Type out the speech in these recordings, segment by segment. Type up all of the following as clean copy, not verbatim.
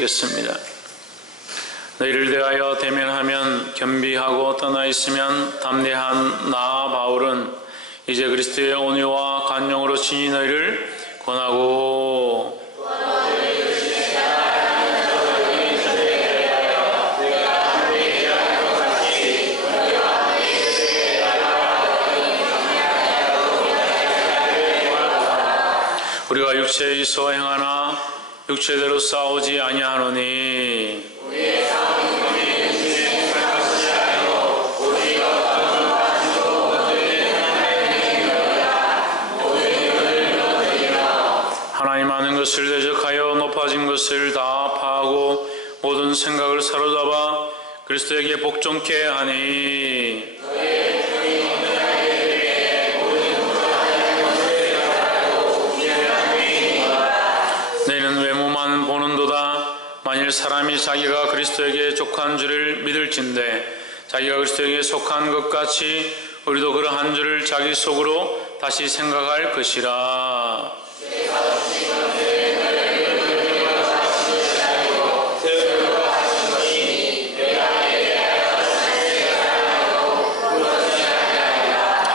읽겠습니다. 너희를 대하여 대면하면 겸비하고 떠나 있으면 담대한 나 바울은 이제 그리스도의 온유와 간용으로 친히 너희를 권하고 우리가 육체에 있어 행하나 육체대로 싸우지 아니하노니 우리의 싸움은 육체에 살 것이 아니요 오직 어떤 가지고 얻으려 하나님의 능력이라 모든 것을 얻으리라. 하나님 아는 것을 대적하여 높아진 것을 다 파하고 모든 생각을 사로잡아 그리스도에게 복종케 하니 너희는 외모만 보는도다. 만일 사람이 자기가 그리스도에게 속한 줄을 믿을진대 자기가 그리스도에게 속한 것 같이 우리도 그러한 줄을 자기 속으로 다시 생각할 것이라.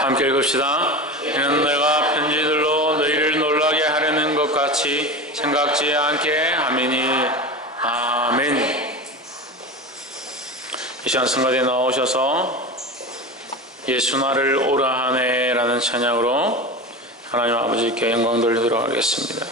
함께 읽읍시다. 이는 내가 편지들로 너희를 놀라게 하려는 것 같이 생각지 않게 하미니. 아멘. 이 시간 성가대에 나오셔서 예수 나를 오라 하네 라는 찬양으로 하나님 아버지께 영광 돌리도록 하겠습니다.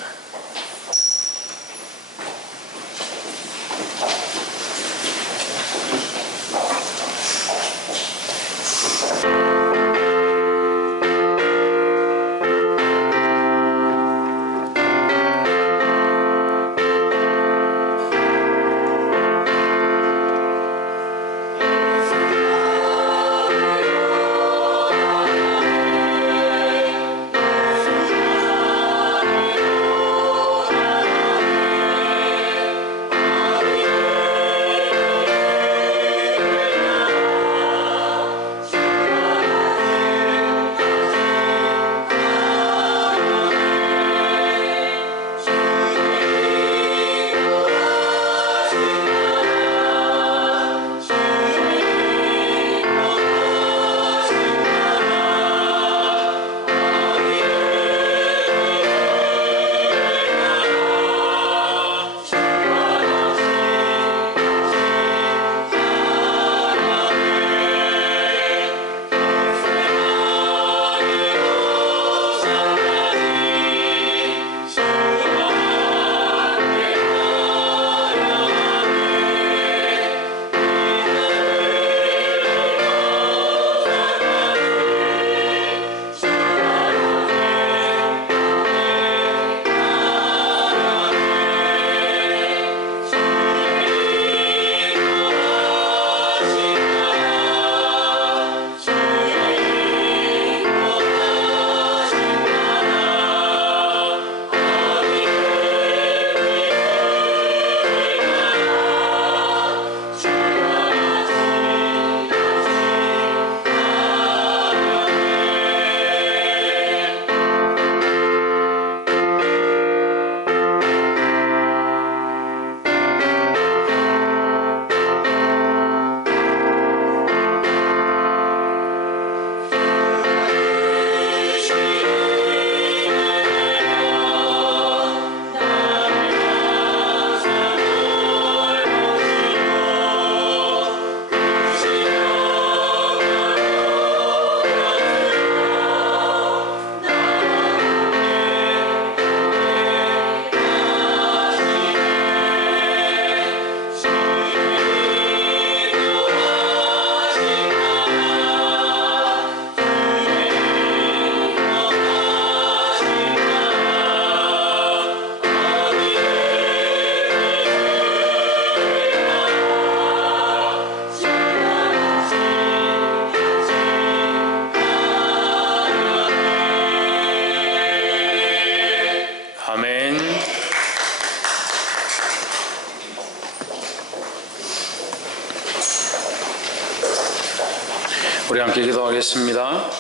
우리 함께 기도하겠습니다.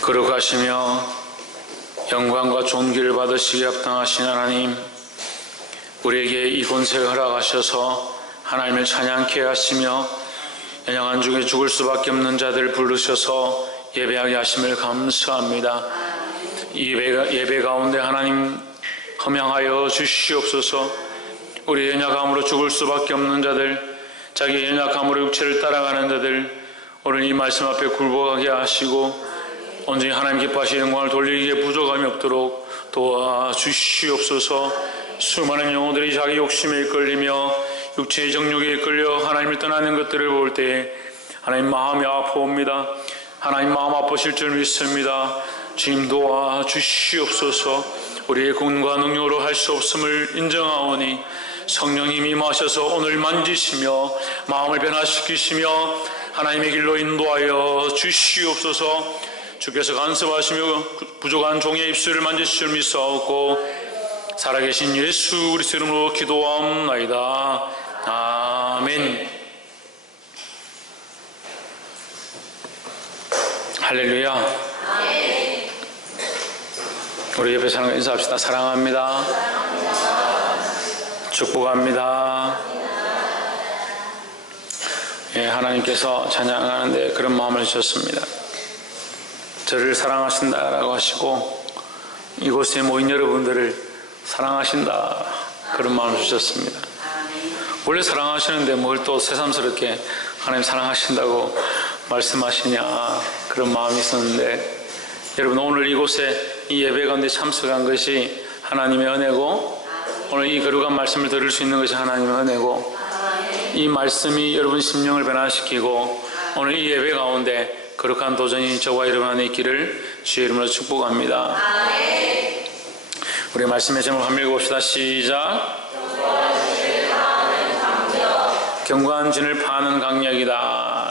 거룩하시며 영광과 존귀를 받으시기 합당하신 하나님, 우리에게 이 권세를 허락하셔서 하나님을 찬양케 하시며 연약한 중에 죽을 수밖에 없는 자들을 부르셔서 예배하게 하심을 감사합니다. 이 예배 가운데 하나님 허명하여 주시옵소서. 우리 연약함으로 죽을 수밖에 없는 자들, 자기 연약함으로 육체를 따라가는 자들, 오늘 이 말씀 앞에 굴복하게 하시고 온전히 하나님 기뻐하시는 영광을 돌리기에 부족함이 없도록 도와주시옵소서. 수많은 영혼들이 자기 욕심에 이끌리며 육체의 정욕에 이끌려 하나님을 떠나는 것들을 볼 때 하나님 마음이 아파옵니다. 하나님 마음 아프실 줄 믿습니다. 주님 도와주시옵소서. 우리의 군과 능력으로 할 수 없음을 인정하오니 성령님이 임하셔서 오늘 만지시며 마음을 변화시키시며 하나님의 길로 인도하여 주시옵소서. 주께서 간섭하시며 부족한 종의 입술을 만지실 줄 믿사옵고 살아계신 예수 그리스도 이름으로 기도하옵나이다. 아멘. 할렐루야. 우리 옆에 사람 인사합시다. 사랑합니다. 축복합니다. 예, 하나님께서 찬양하는데 그런 마음을 주셨습니다. 저를 사랑하신다라고 하시고 이곳에 모인 여러분들을 사랑하신다, 그런 마음을 주셨습니다. 원래 사랑하시는데 뭘 또 새삼스럽게 하나님 사랑하신다고 말씀하시냐, 그런 마음이 있었는데, 여러분 오늘 이곳에 이 예배 가운데 참석한 것이 하나님의 은혜고, 오늘 이 거룩한 말씀을 들을 수 있는 것이 하나님의 은혜고, 이 말씀이 여러분 심령을 변화시키고 오늘 이 예배 가운데 거룩한 도전이 저와 여러분 안에 있기를 주의 이름으로 축복합니다. 우리 말씀의 제목 한번 읽어봅시다. 시작. 견고한 진을 파는 강력이다.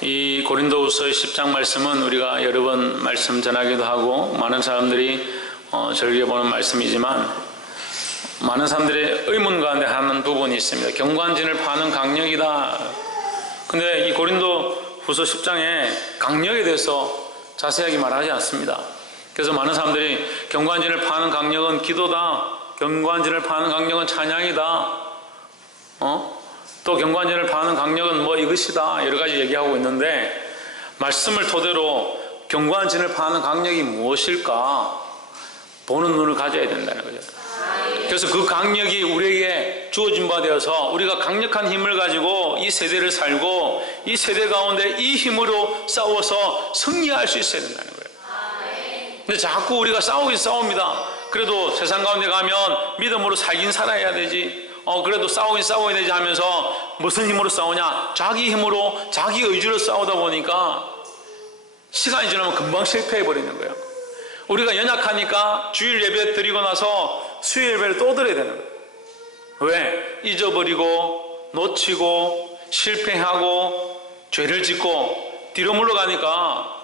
이 고린도후서 10장 말씀은 우리가 여러 번 말씀 전하기도 하고 많은 사람들이 즐겨보는 말씀이지만 많은 사람들의 의문 가운데 하는 부분이 있습니다. 견고한 진을 파는 강력이다. 근데 이 고린도 후서 10장에 강력에 대해서 자세하게 말하지 않습니다. 그래서 많은 사람들이 견고한 진을 파는 강력은 기도다, 견고한 진을 파는 강력은 찬양이다, 또 견고한 진을 파는 강력은 뭐 이것이다, 여러 가지 얘기하고 있는데, 말씀을 토대로 견고한 진을 파는 강력이 무엇일까 보는 눈을 가져야 된다는 거죠. 그래서 그 강력이 우리에게 주어진 바 되어서 우리가 강력한 힘을 가지고 이 세대를 살고 이 세대 가운데 이 힘으로 싸워서 승리할 수 있어야 된다는 거예요. 근데 자꾸 우리가 싸우긴 싸웁니다. 그래도 세상 가운데 가면 믿음으로 살긴 살아야 되지, 그래도 싸우긴 싸워야 되지 하면서 무슨 힘으로 싸우냐? 자기 힘으로, 자기 의지로 싸우다 보니까 시간이 지나면 금방 실패해버리는 거예요. 우리가 연약하니까 주일 예배 드리고 나서 수요 예배를 또 드려야 되는 거예요. 왜? 잊어버리고 놓치고 실패하고 죄를 짓고 뒤로 물러가니까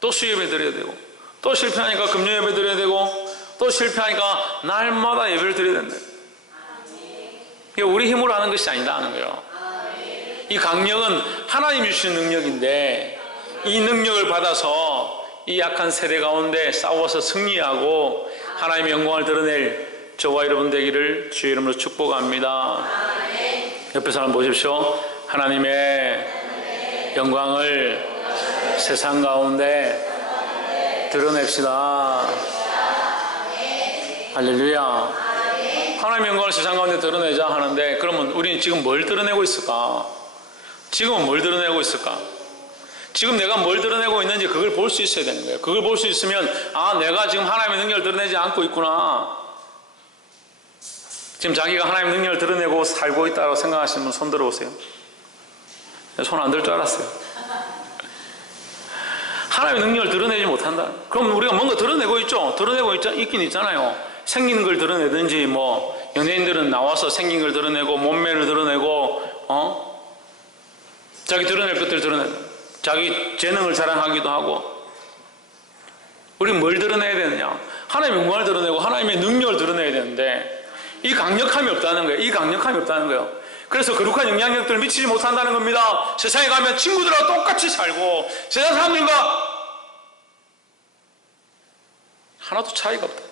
또 수요 예배 드려야 되고, 또 실패하니까 금요 예배 드려야 되고, 또 실패하니까 날마다 예배를 드려야 된다. 이게 우리 힘으로 하는 것이 아니다 하는 거예요. 이 강력은 하나님이 주신 능력인데, 이 능력을 받아서 이 약한 세대 가운데 싸워서 승리하고 하나님의 영광을 드러낼 저와 여러분 되기를 주의 이름으로 축복합니다. 옆에 사람 보십시오. 하나님의 영광을 세상 가운데 드러냅시다. 할렐루야. 하나님의 영광을 세상 가운데 드러내자 하는데, 그러면 우리는 지금 뭘 드러내고 있을까? 지금은 뭘 드러내고 있을까? 지금 내가 뭘 드러내고 있는지 그걸 볼 수 있어야 되는 거예요. 그걸 볼 수 있으면, 아, 내가 지금 하나님의 능력을 드러내지 않고 있구나. 지금 자기가 하나님의 능력을 드러내고 살고 있다고 생각하시는 분 손 들어보세요. 손 안 들 줄 알았어요. 하나님의 능력을 드러내지 못한다. 그럼 우리가 뭔가 드러내고 있죠? 드러내고 있긴 있잖아요. 생긴 걸 드러내든지, 뭐 연예인들은 나와서 생긴 걸 드러내고 몸매를 드러내고 자기 드러낼 것들을 드러내고 자기 재능을 자랑하기도 하고. 우리는 뭘 드러내야 되느냐? 하나님의 영광을 드러내고 하나님의 능력을 드러내야 되는데 이 강력함이 없다는 거예요. 이 강력함이 없다는 거예요. 그래서 거룩한 영향력들을 미치지 못한다는 겁니다. 세상에 가면 친구들하고 똑같이 살고 세상 사람들과 하나도 차이가 없다.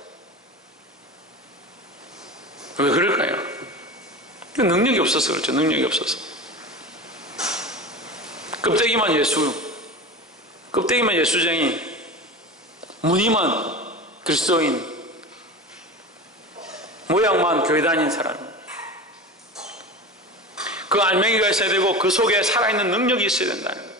왜 그럴까요? 능력이 없어서 그렇죠. 능력이 없어서. 껍데기만 예수쟁이, 무늬만 그리스도인, 모양만 교회 다니는 사람. 그 알맹이가 있어야 되고 그 속에 살아있는 능력이 있어야 된다는 거예요.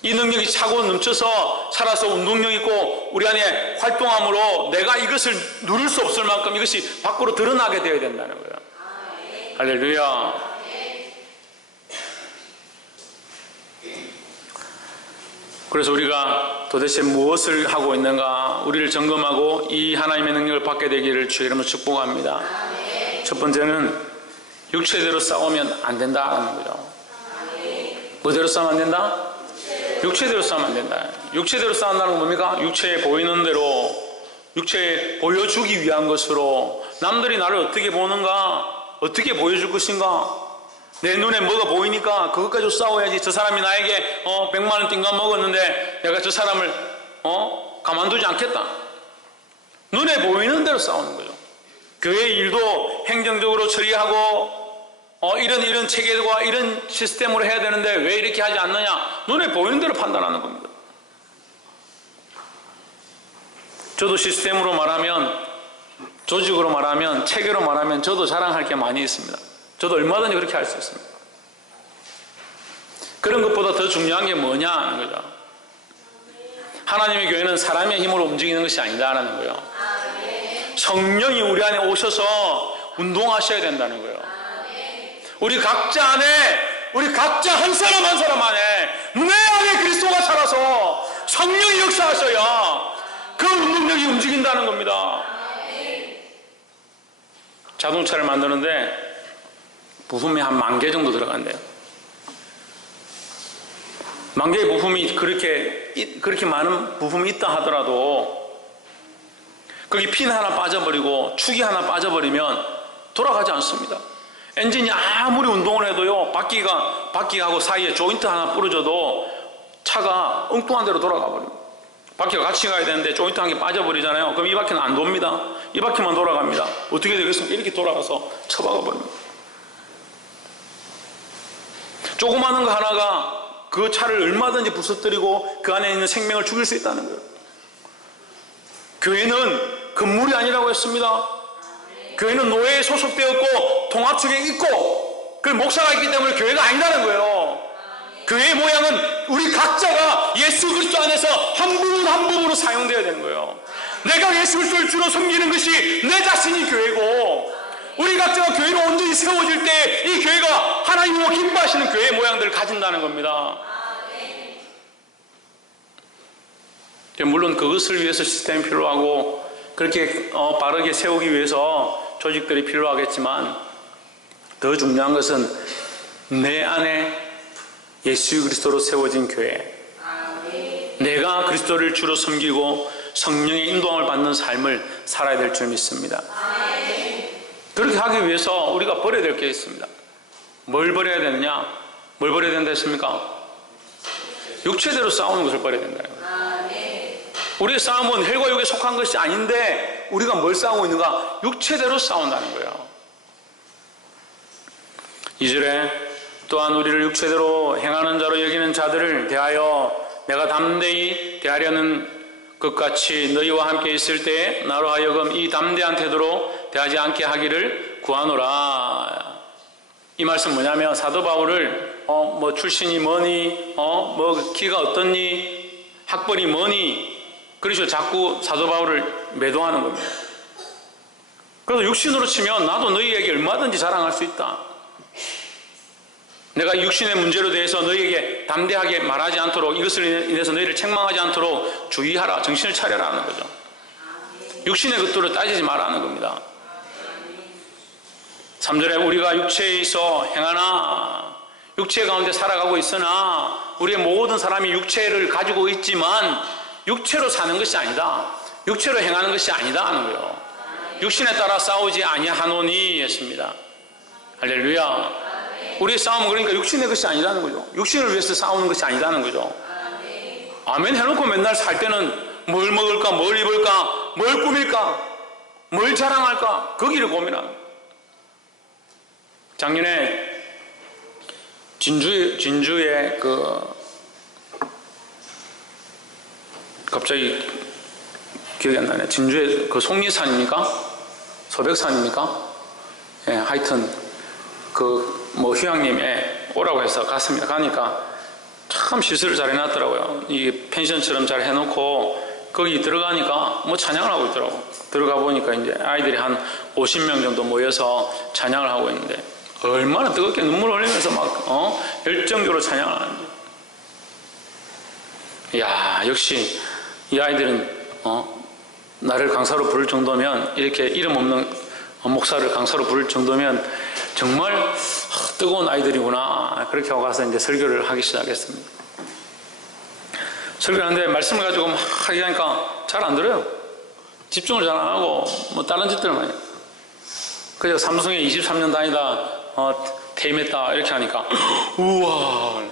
이 능력이 차고 넘쳐서 살아서 운동력 있고 우리 안에 활동함으로 내가 이것을 누릴 수 없을 만큼 이것이 밖으로 드러나게 되어야 된다는 거예요. 할렐루야. 그래서 우리가 도대체 무엇을 하고 있는가 우리를 점검하고 이 하나님의 능력을 받게 되기를 주의 이름으로 축복합니다. 첫 번째는 육체대로 싸우면 안 된다는 거죠. 뭐대로 싸우면 안 된다? 육체대로 싸우면 안 된다. 육체대로 싸운다는 건 뭡니까? 육체에 보이는 대로, 육체에 보여주기 위한 것으로 남들이 나를 어떻게 보는가, 어떻게 보여줄 것인가, 내 눈에 뭐가 보이니까 그것 가지고 싸워야지. 저 사람이 나에게 100만 원 띵가 먹었는데 내가 저 사람을 가만두지 않겠다. 눈에 보이는 대로 싸우는 거죠. 교회 일도 행정적으로 처리하고 이런 체계와 이런 시스템으로 해야 되는데 왜 이렇게 하지 않느냐? 눈에 보이는 대로 판단하는 겁니다. 저도 시스템으로 말하면, 조직으로 말하면, 체계로 말하면 저도 자랑할 게 많이 있습니다. 저도 얼마든지 그렇게 할 수 있습니다. 그런 것보다 더 중요한 게 뭐냐 하는 거죠. 하나님의 교회는 사람의 힘으로 움직이는 것이 아니다라는 거예요. 성령이 우리 안에 오셔서 운동하셔야 된다는 거예요. 우리 각자 안에, 우리 각자 한 사람 한 사람 안에 내 안에 그리스도가 살아서 성령이 역사하셔야 그 운동력이 움직인다는 겁니다. 자동차를 만드는데 부품이 한 10,000개 정도 들어간대요. 10,000개의 부품이 그렇게 많은 부품이 있다 하더라도 거기 핀 하나 빠져버리고 축이 하나 빠져버리면 돌아가지 않습니다. 엔진이 아무리 운동을 해도요, 바퀴하고 사이에 조인트 하나 부러져도 차가 엉뚱한 대로 돌아가 버립니다. 바퀴가 같이 가야 되는데 조인트 한 개 빠져버리잖아요. 그럼 이 바퀴는 안 돕니다. 이 바퀴만 돌아갑니다. 어떻게 되겠습니까? 이렇게 돌아가서 처박아 버립니다. 조그마한 거 하나가 그 차를 얼마든지 부서뜨리고 그 안에 있는 생명을 죽일 수 있다는 거예요. 교회는 건물이 아니라고 했습니다. 교회는 노예에 소속되었고 통합축에 있고 그 목사가 있기 때문에 교회가 아니라는 거예요. 교회의 모양은 우리 각자가 예수 그리스도 안에서 한 부분 한 부분으로 사용되어야 되는 거예요. 내가 예수 그리스도를 주로 섬기는 것이 내 자신이 교회고, 우리 각자가 교회로 온전히 세워질 때 이 교회가 하나님으로 기뻐하시는 교회의 모양들을 가진다는 겁니다. 물론 그것을 위해서 시스템이 필요하고 그렇게 바르게 세우기 위해서 조직들이 필요하겠지만 더 중요한 것은 내 안에 예수 그리스도로 세워진 교회, 내가 그리스도를 주로 섬기고 성령의 인도함을 받는 삶을 살아야 될 줄 믿습니다. 그렇게 하기 위해서 우리가 버려야 될 게 있습니다. 뭘 버려야 되느냐? 뭘 버려야 된다 했습니까? 육체대로 싸우는 것을 버려야 된다는 거예요. 우리의 싸움은 혈과 육에 속한 것이 아닌데 우리가 뭘 싸우고 있는가? 육체대로 싸운다는 거예요. 2절에 또한 우리를 육체대로 행하는 자로 여기는 자들을 대하여 내가 담대히 대하려는 것 같이 너희와 함께 있을 때에 나로 하여금 이 담대한 태도로 대하지 않게 하기를 구하노라. 이 말씀 뭐냐면 사도 바울을 뭐 출신이 뭐니, 뭐 키가 어떻니, 학벌이 뭐니, 그래서 자꾸 사도 바울을 매도하는 겁니다. 그래서 육신으로 치면 나도 너희에게 얼마든지 자랑할 수 있다. 내가 육신의 문제로 대해서 너희에게 담대하게 말하지 않도록, 이것을 인해서 너희를 책망하지 않도록 주의하라, 정신을 차려라 하는 거죠. 육신의 것들을 따지지 말라는 겁니다. 3절에 우리가 육체에 있어 행하나, 육체 가운데 살아가고 있으나 우리의 모든 사람이 육체를 가지고 있지만 육체로 사는 것이 아니다, 육체로 행하는 것이 아니다 하는 거예요. 육신에 따라 싸우지 아니하노니 했습니다. 할렐루야. 우리의 싸움은 그러니까 육신의 것이 아니라는 거죠. 육신을 위해서 싸우는 것이 아니라는 거죠. 아멘 해놓고 맨날 살 때는 뭘 먹을까, 뭘 입을까, 뭘 꾸밀까, 뭘 자랑할까, 거기를 고민합니다. 작년에 진주에 갑자기 기억이 안 나네. 진주에 속리산입니까? 소백산입니까? 예, 하여튼 휴양림에 오라고 해서 갔습니다. 가니까 참 시설을 잘 해놨더라고요. 이게 펜션처럼 잘 해놓고 거기 들어가니까 찬양을 하고 있더라고. 들어가 보니까 이제 아이들이 한 50명 정도 모여서 찬양을 하고 있는데 얼마나 뜨겁게 눈물 흘리면서 열정적으로 찬양을 하는지. 이야, 역시 이 아이들은 나를 강사로 부를 정도면, 이렇게 이름 없는 목사를 강사로 부를 정도면 정말 뜨거운 아이들이구나. 그렇게 하고 가서 이제 설교를 하기 시작했습니다. 설교를 하는데 말씀을 가지고 막 하니까 잘 안 들어요. 집중을 잘 안 하고 다른 짓들만 해요. 그래서 삼성에 23년 다니다 퇴임했다 이렇게 하니까 우와.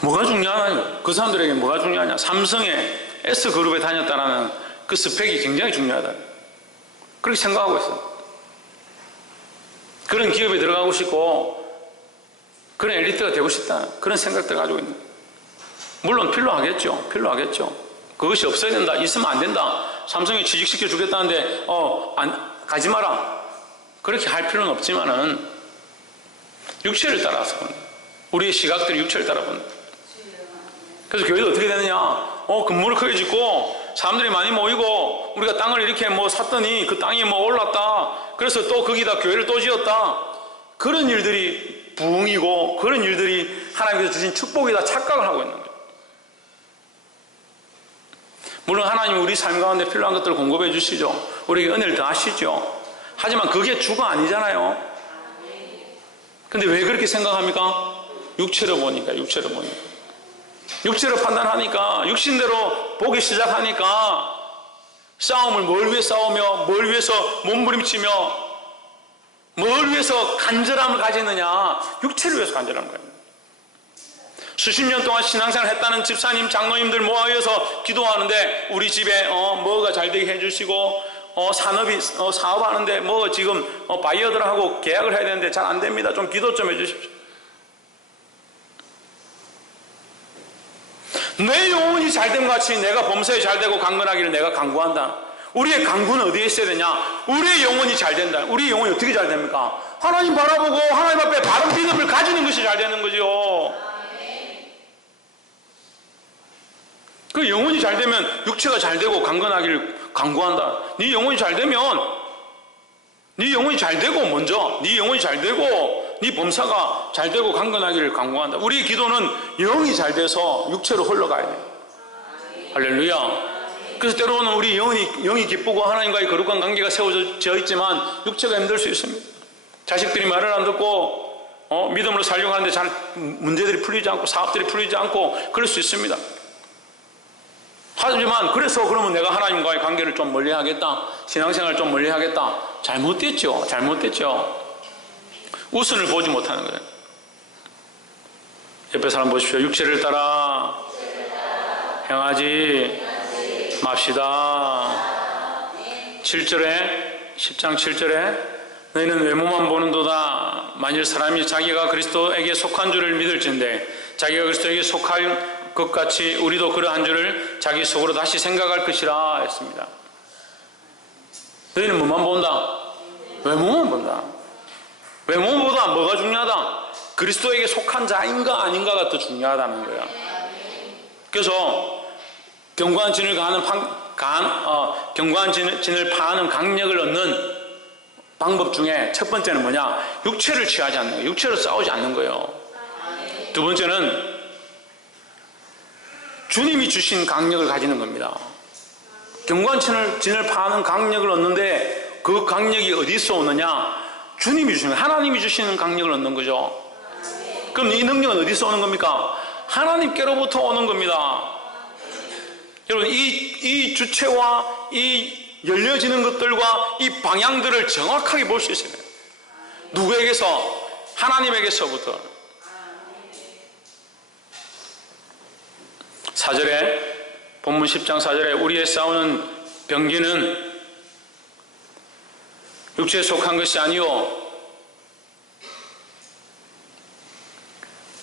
뭐가 중요하냐? 그 사람들에게 뭐가 중요하냐? 삼성의 S그룹에 다녔다라는 그 스펙이 굉장히 중요하다. 그렇게 생각하고 있어요. 그런 기업에 들어가고 싶고 그런 엘리트가 되고 싶다. 그런 생각들 가지고 있는 거예요. 물론 필요하겠죠. 그것이 없어야 된다. 있으면 안 된다. 삼성에 취직시켜 주겠다는데 가지 마라. 그렇게 할 필요는 없지만은 육체를 따라서 우리의 시각들이 육체를 따라본다. 그래서 교회도 어떻게 되느냐? 건물을 크게 짓고 사람들이 많이 모이고 우리가 땅을 이렇게 샀더니 그 땅이 올랐다. 그래서 또 거기다 교회를 또 지었다. 그런 일들이 부흥이고 그런 일들이 하나님께서 주신 축복이다 착각을 하고 있는 거예요. 물론 하나님이 우리 삶 가운데 필요한 것들을 공급해 주시죠. 우리에게 은혜를 더하시죠. 하지만 그게 주가 아니잖아요. 근데 왜 그렇게 생각합니까? 육체로 보니까. 육체로 판단하니까, 육신대로 보기 시작하니까 싸움을 뭘 위해 싸우며 뭘 위해서 몸부림치며 뭘 위해서 간절함을 가지느냐? 육체를 위해서 간절한 거예요. 수십 년 동안 신앙생활 했다는 집사님, 장로님들 모아서 기도하는데 우리 집에 뭐가 잘 되게 해주시고 사업하는데 뭐가 지금 바이어들하고 계약을 해야 되는데 잘 안 됩니다. 좀 기도 좀 해주십시오. 내 영혼이 잘됨 같이 내가 범사에 잘되고 강건하기를 내가 간구한다. 우리의 간구는 어디에 있어야 되냐? 우리의 영혼이 잘된다. 우리의 영혼이 어떻게 잘됩니까? 하나님 바라보고 하나님 앞에 바른 믿음을 가지는 것이 잘되는 거죠. 그 영혼이 잘되면 육체가 잘되고 강건하기를 간구한다. 네 영혼이 잘되면 네 영혼이 잘되고 먼저 네 영혼이 잘되고 네 범사가 잘되고 강건하기를 간구한다. 우리의 기도는 영이 잘돼서 육체로 흘러가야 돼요. 할렐루야. 그래서 때로는 우리 영이 기쁘고 하나님과의 거룩한 관계가 세워져 있지만 육체가 힘들 수 있습니다. 자식들이 말을 안 듣고 믿음으로 살려고 하는데 잘 문제들이 풀리지 않고 사업들이 풀리지 않고 그럴 수 있습니다. 하지만 그래서 그러면 내가 하나님과의 관계를 좀 멀리 하겠다, 신앙생활을 좀 멀리 하겠다. 잘못됐죠. 우선을 보지 못하는 거예요. 옆에 사람 보십시오. 육체를 따라 행하지 맙시다. 7절에 10장 7절에 너희는 외모만 보는도다. 만일 사람이 자기가 그리스도에게 속한 줄을 믿을진대 자기가 그리스도에게 속할 것 같이 우리도 그러한 줄을 자기 속으로 다시 생각할 것이라 했습니다. 너희는 뭐만 본다? 외모만 본다. 외모보다 뭐가 중요하다? 그리스도에게 속한 자인가 아닌가가 더 중요하다는 거야. 그래서 견고한 진을 파하는 강력을 얻는 방법 중에 첫 번째는 뭐냐? 육체를 취하지 않는 거예요. 육체로 싸우지 않는 거예요. 두 번째는 주님이 주신 강력을 가지는 겁니다. 견고한 진을 파하는 강력을 얻는데 그 강력이 어디서 오느냐? 주님이 주시는, 하나님이 주시는 강력을 얻는 거죠. 그럼 이 능력은 어디서 오는 겁니까? 하나님께로부터 오는 겁니다. 여러분, 이 주체와 이 열려지는 것들과 이 방향들을 정확하게 볼 수 있어요. 누구에게서? 하나님에게서부터. 4절에 본문 10장 4절에 우리의 싸우는 병기는 육체에 속한 것이 아니요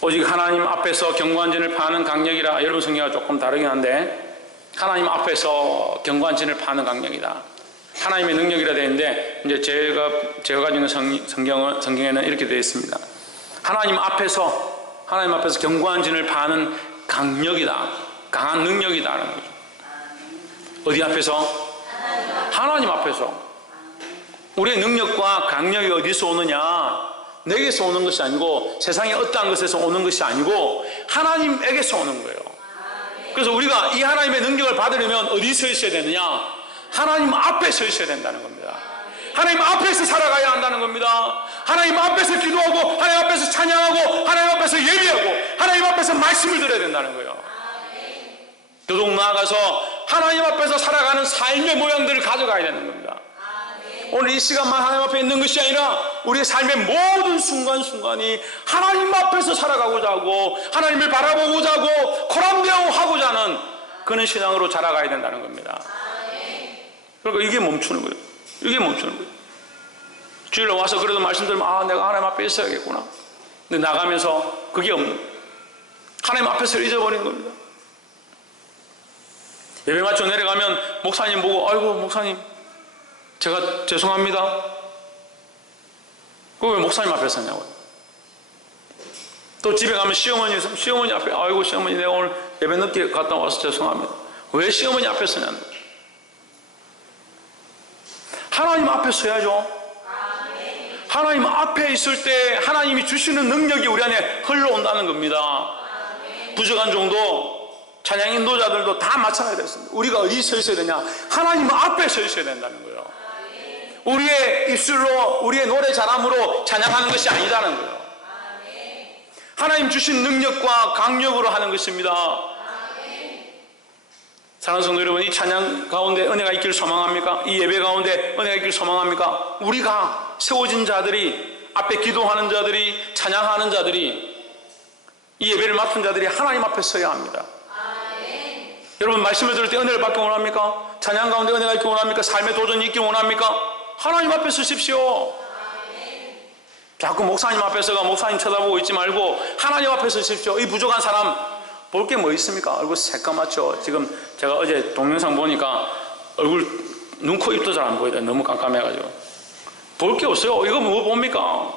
오직 하나님 앞에서 경관진을 파는 강력이라. 여러분 성경과 조금 다르긴 한데 하나님 앞에서 경관진을 파는 강력이다. 하나님의 능력이라 되어 있는데 이제 제가 가지고 있는 성경에는 이렇게 되어 있습니다. 하나님 앞에서 경관진을 파는 강력이다. 강한 능력이다라는 거죠. 어디 앞에서? 하나님 앞에서. 우리의 능력과 강력이 어디서 오느냐? 내게서 오는 것이 아니고 세상의 어떠한 것에서 오는 것이 아니고 하나님에게서 오는 거예요. 그래서 우리가 이 하나님의 능력을 받으려면 어디 서 있어야 되느냐? 하나님 앞에 서 있어야 된다는 겁니다. 하나님 앞에서 살아가야 한다는 겁니다. 하나님 앞에서 기도하고 하나님 앞에서 찬양하고 하나님 앞에서 예배하고 하나님 앞에서 말씀을 들어야 된다는 거예요. 더더욱 나아가서 하나님 앞에서 살아가는 삶의 모양들을 가져가야 되는 겁니다. 오늘 이 시간만 하나님 앞에 있는 것이 아니라 우리의 삶의 모든 순간순간이 하나님 앞에서 살아가고자 하고 하나님을 바라보고자 하고 코람되어 하고자 하는 그런 신앙으로 자라가야 된다는 겁니다. 그러니까 이게 멈추는 거예요. 이게 멈추는 거예요. 주일에 와서 그래도 말씀드리면 내가 하나님 앞에 있어야겠구나. 근데 나가면서 그게 없는 거예요. 하나님 앞에서 잊어버린 겁니다. 예배 마치고 내려가면 목사님 보고 아이고 목사님 제가 죄송합니다. 그거 왜 목사님 앞에 서냐고요. 또 집에 가면 시어머니 앞에 아이고 시어머니 내가 오늘 예배 늦게 갔다 와서 죄송합니다. 왜 시어머니 앞에 서냐는 거예요. 하나님 앞에 서야죠. 하나님 앞에 있을 때 하나님이 주시는 능력이 우리 안에 흘러온다는 겁니다. 부족한 정도 찬양 인도자들도 다 마찬가지였습니다. 우리가 어디 서 있어야 되냐? 하나님 앞에 서 있어야 된다는 거예요. 우리의 입술로 우리의 노래 잘함으로 찬양하는 것이 아니다는 거예요. 하나님 주신 능력과 강력으로 하는 것입니다. 사랑하는 성도 여러분, 이 찬양 가운데 은혜가 있기를 소망합니까? 이 예배 가운데 은혜가 있기를 소망합니까? 우리가 세워진 자들이, 앞에 기도하는 자들이, 찬양하는 자들이, 이 예배를 맡은 자들이 하나님 앞에 서야 합니다. 여러분 말씀을 들을 때 은혜를 받기 원합니까? 찬양 가운데 은혜가 있기 원합니까? 삶의 도전이 있기 원합니까? 하나님 앞에 서십시오. 자꾸 목사님 앞에 서가 목사님 쳐다보고 있지 말고 하나님 앞에 서십시오. 이 부족한 사람 볼 게 뭐 있습니까? 얼굴 새까맣죠. 지금 제가 어제 동영상 보니까 얼굴 눈, 코, 입도 잘 안 보이다. 너무 깜깜해가지고 볼 게 없어요. 이거 뭐 봅니까?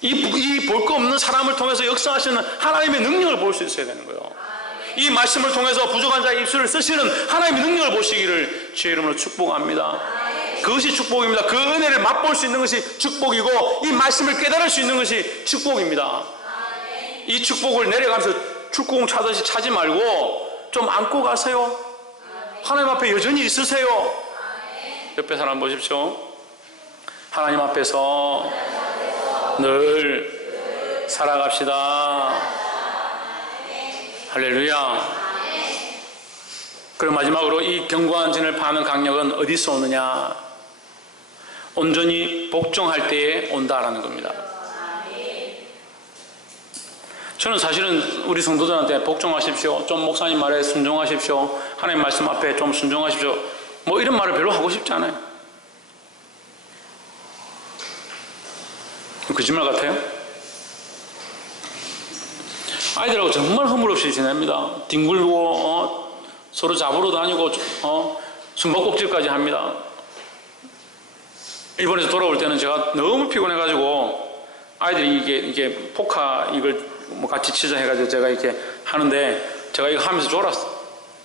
이 볼 거 없는 사람을 통해서 역사하시는 하나님의 능력을 볼 수 있어야 되는 거예요. 이 말씀을 통해서 부족한 자의 입술을 쓰시는 하나님의 능력을 보시기를 주의 이름으로 축복합니다. 그것이 축복입니다. 그 은혜를 맛볼 수 있는 것이 축복이고 이 말씀을 깨달을 수 있는 것이 축복입니다. 이 축복을 내려가면서 축구공 차듯이 차지 말고 좀 안고 가세요. 하나님 앞에 여전히 있으세요. 옆에 사람 보십시오. 하나님 앞에서 늘 살아갑시다. 할렐루야. 그리고 마지막으로 이 경관진을 파는 강력은 어디서 오느냐? 온전히 복종할 때에 온다라는 겁니다. 저는 사실은 우리 성도들한테 복종하십시오, 좀 목사님 말에 순종하십시오, 하나님 말씀 앞에 좀 순종하십시오, 뭐 이런 말을 별로 하고 싶지 않아요. 거짓말 같아요? 아이들하고 정말 허물없이 지냅니다. 뒹굴고 서로 잡으러 다니고 숨바꼭질까지 합니다. 일본에서 돌아올 때는 제가 너무 피곤해가지고 아이들이 이게 포카 이걸 뭐 같이 치자 해가지고 제가 이렇게 하는데 제가 이거 하면서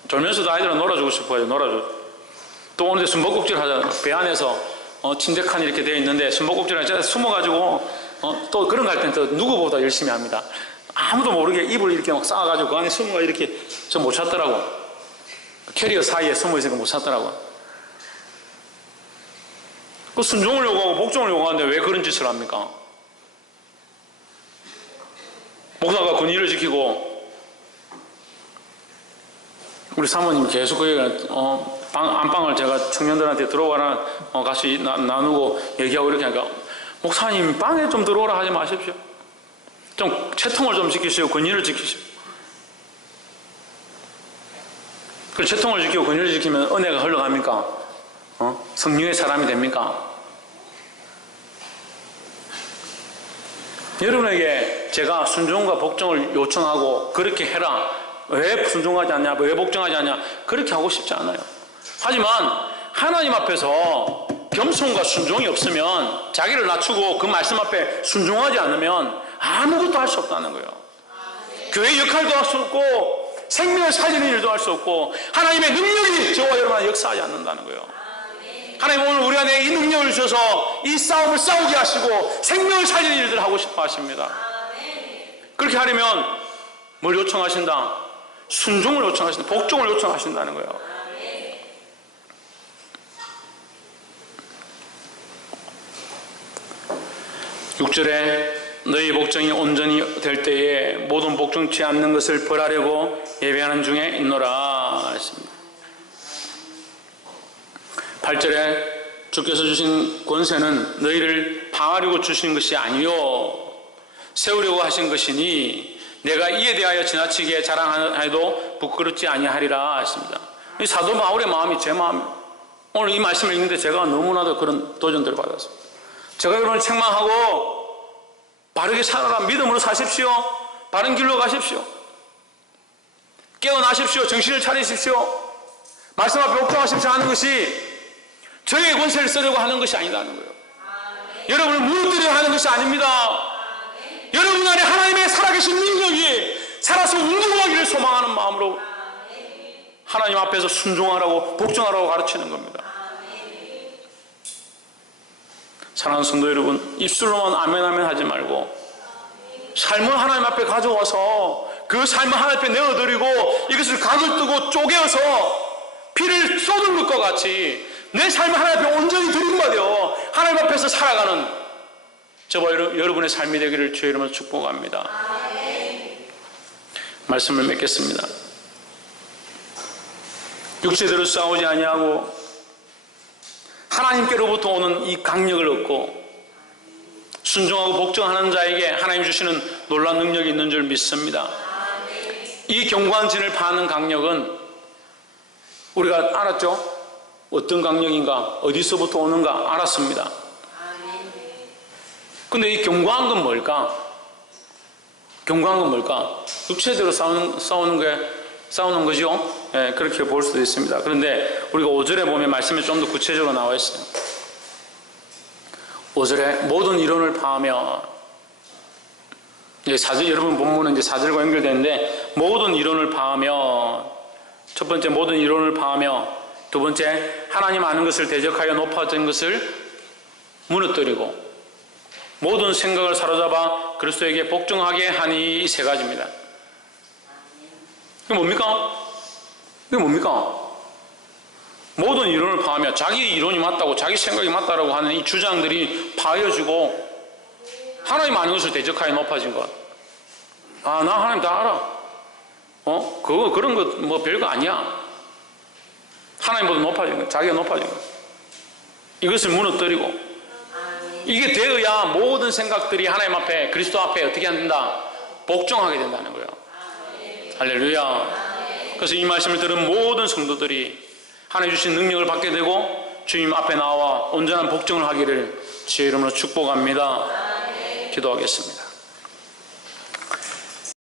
졸면서도 아이들은 놀아주고 싶어가지고 놀아줘. 또 오는데 숨바꼭질 하잖아요. 배 안에서 침대칸이 이렇게 되어 있는데 숨바꼭질 하자 숨어가지고 또 그런 거 할 때는 또 누구보다 열심히 합니다. 아무도 모르게 입을 이렇게 막 쌓아가지고 그 안에 숨어가 이렇게 저 못 찾더라고. 캐리어 사이에 숨어 있으니까 못 찾더라고. 그 순종을 요구하고 복종을 요구하는데 왜 그런 짓을 합니까? 목사가 군의를 지키고 우리 사모님 계속 그 얘기를 안방을 제가 청년들한테 들어와라 같이 나누고 얘기하고 이렇게 하니까 목사님 방에 좀 들어오라 하지 마십시오. 좀 채통을 좀 지키시오. 군의를 지키시오. 그 채통을 지키고 권위를 지키면 은혜가 흘러갑니까? 성령의 사람이 됩니까? 여러분에게 제가 순종과 복종을 요청하고 그렇게 해라, 왜 순종하지 않냐, 왜 복종하지 않냐, 그렇게 하고 싶지 않아요. 하지만 하나님 앞에서 겸손과 순종이 없으면, 자기를 낮추고 그 말씀 앞에 순종하지 않으면 아무것도 할 수 없다는 거예요. 교회 역할도 할 수 없고 생명을 살리는 일도 할 수 없고 하나님의 능력이 저와 여러분한테 역사하지 않는다는 거예요. 하나님 오늘 우리 안에 이 능력을 주셔서 이 싸움을 싸우게 하시고 생명을 살리는 일들을 하고 싶어 하십니다. 그렇게 하려면 뭘 요청하신다? 순종을 요청하신다. 복종을 요청하신다는 거예요. 6절에 너희 복종이 온전히 될 때에 모든 복종치 않는 것을 벌하려고 예배하는 중에 있노라 했습니다. 8절에 주께서 주신 권세는 너희를 방하려고 주신 것이 아니요 세우려고 하신 것이니 내가 이에 대하여 지나치게 자랑하여도 부끄럽지 아니하리라 했습니다. 이 사도 바울의 마음이 제 마음, 오늘 이 말씀을 읽는데 제가 너무나도 그런 도전들을 받았습니다. 제가 여러분을 책망하고 바르게 살아라, 믿음으로 사십시오, 바른 길로 가십시오, 깨어나십시오, 정신을 차리십시오, 말씀 앞에 복종하십시오 하는 것이 저의 권세를 쓰려고 하는 것이 아니다는 거예요. 여러분을 무너뜨리려 하는 것이 아닙니다. 여러분 안에 하나님의 살아계신 능력이 살아서 운동하기를 소망하는 마음으로 하나님 앞에서 순종하라고 복종하라고 가르치는 겁니다. 사랑하는 성도 여러분, 입술로만 아멘 아멘 하지 말고 삶을 하나님 앞에 가져와서 그 삶을 하나님 앞에 내어드리고 이것을 각을 뜨고 쪼개어서 피를 쏟은 것과 같이 내 삶을 하나님 앞에 온전히 드림받아 하나님 앞에서 살아가는 저와 여러분의 삶이 되기를 주의 이름으로 축복합니다. 말씀을 맺겠습니다. 육체대로 싸우지 아니하고 하나님께로부터 오는 이 강력을 얻고 순종하고 복종하는 자에게 하나님 주시는 놀라운 능력이 있는 줄 믿습니다. 이 경관진을 파는 강력은 우리가 알았죠? 어떤 강력인가, 어디서부터 오는가 알았습니다. 근데 이 견고한 건 뭘까? 견고한 건 뭘까? 육체대로 싸우는 거죠? 예, 그렇게 볼 수도 있습니다. 그런데 우리가 5절에 보면 말씀이 좀 더 구체적으로 나와 있어요. 5절에 모든 이론을 파하며, 여러분 본문은 이제 4절과 연결되는데, 모든 이론을 파하며, 첫 번째 모든 이론을 파하며, 두 번째 하나님 아는 것을 대적하여 높아진 것을 무너뜨리고, 모든 생각을 사로잡아 그리스도에게 복종하게 하니, 이 세 가지입니다. 이게 뭡니까? 이게 뭡니까? 모든 이론을 파하며, 자기 이론이 맞다고, 자기 생각이 맞다라고 하는 이 주장들이 파여지고 하나님 아는 것을 대적하여 높아진 것. 아, 나 하나님 다 알아. 그런 것 뭐 별거 아니야. 하나님보다 높아진 것, 자기가 높아진 것. 이것을 무너뜨리고, 이게 되어야 모든 생각들이 하나님 앞에, 그리스도 앞에 어떻게 한다? 복종하게 된다는 거예요. 할렐루야. 그래서 이 말씀을 들은 모든 성도들이 하나님 주신 능력을 받게 되고 주님 앞에 나와 온전한 복종을 하기를 주의 이름으로 축복합니다. 기도하겠습니다.